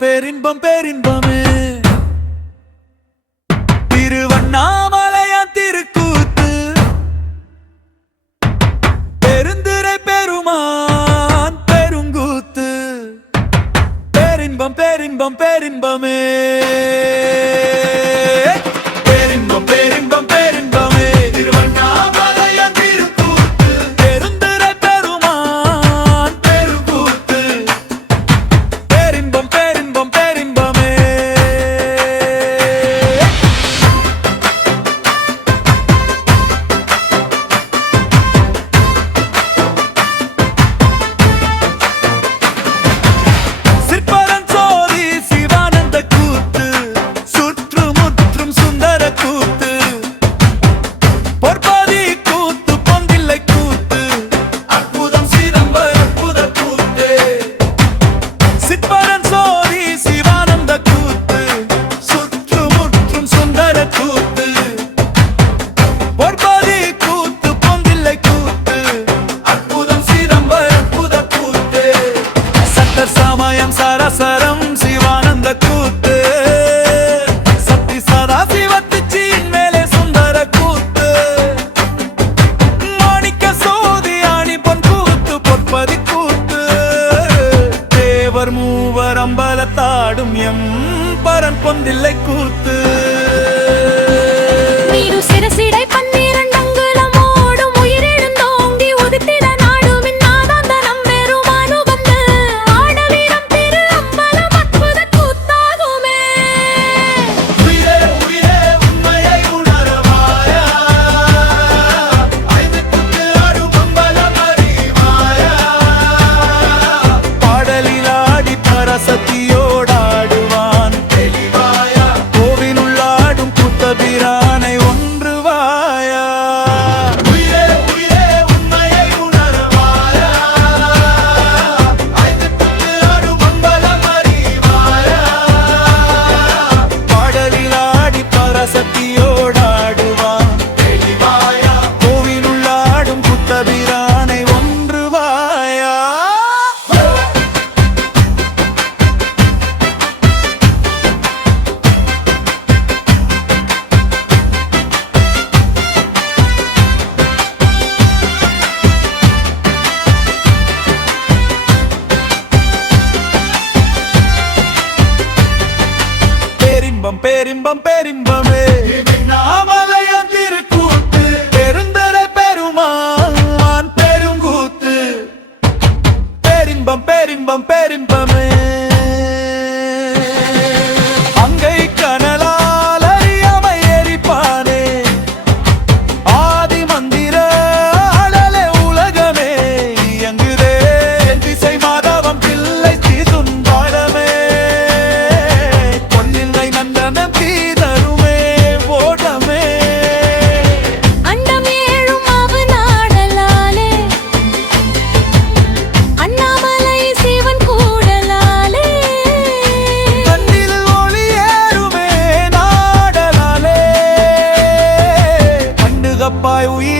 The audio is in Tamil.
பேரின்பம் பேரின்பம் பேரின்பமே திருவண்ணாமலையான் திருக்கூத்து பெருந்துரை பெருமான் பெருங்கூத்து பேரின்பம் பேரின்பம் பேரின்பமே பேரின்பம் பேரின்பம் பேரின்பமே திருவண்ணாமலையான் திருக்கூத்து பெருந்துரை பெருமான் பெருங்கூத்து பேரின்பம் பேரின்பம் பேரின்பமே சிற்பரன் சோதி சிவானந்த கூத்து சுற்றுமுற்றும் சுந்தர கூத்து பொற்பதி கூத்து பொந்தில்லை கூத்து அற்புதம் சிதம்பர அற்புத கூத்து சிற்பரன் சோதி சிவானந்த கூத்து சுற்றுமுற்றும் சுந்தர கூத்து பொற்பதி கூத்து பொந்தில்லை கூத்து அற்புதம் சிதம்பர அற்புத கூத்து சட்டர் சமயம் சரசரம் சிவானந்த கூத்து சக்தி சதா சிவத்துச்சியின் மேலே சுந்தர கூத்து மாணிக்க சோதி ஆணி பொன் கூத்து பொற்பதி கூத்து தேவர் மூவர் அம்பலத்தாடும் எம் பரன் பொந்தில்லை கூத்து நீரு சிரசிடை பன்னிரண்டங்குலம் ஓடும் உயிரெழுந்தோங்கி உதித்திட நாடுமின் நாதாந்தனம் பெருமானு வந்து ஆடவீரம் திரு அம்பலம் அற்புத கூத்தாகுமே உயிரே உயிரே உண்மையை உணரவாயா ஐந்துக்கு ஆடும் அம்பலம் அறிவாயா பாடலில் ஆடி பரசக்தியோடாடுவான் தெளிவாயா கோவிலுள்ளாடும் கூத்தபிரானை ஒன்றுவாயா உயிரே உயிரே உண்மையை உணரவாயா ஐந்துக்கு ஆடும் அம்பலம் அறிவாயா பாடலில் ஆடி பரசக்தியோடாடுவான் தெளிவாயா கோவிலுள்ளாடும் கூத்தபிரானை ஒன்றுவாயா பேரின்பம் பேரின்பம் பேரின்பமே திருவண்ணாமலையான் திருக்கூத்து பெருந்துரை பெருமான் பெருங்கூத்து பேரின்பம் பேரின்பம் பேரின்பமே அங்கை கனலால் அறியாமை எரிப்பானே ஆதி மந்திர அழலே உலகமே இயங்குதே என் திசை மாதவம் பிள்ளை தீதுன்பாடமே பொன்னில்லை நந்தனம் தீதருமே ஓடமே அண்டம் ஏழும் அவன் ஆடலாலே அண்ணாமலை சிவன் கூடலாலே கண்ணில் ஒளி ஏறுமே நாடலாலே கண்ணுகப்பாய் உயிர்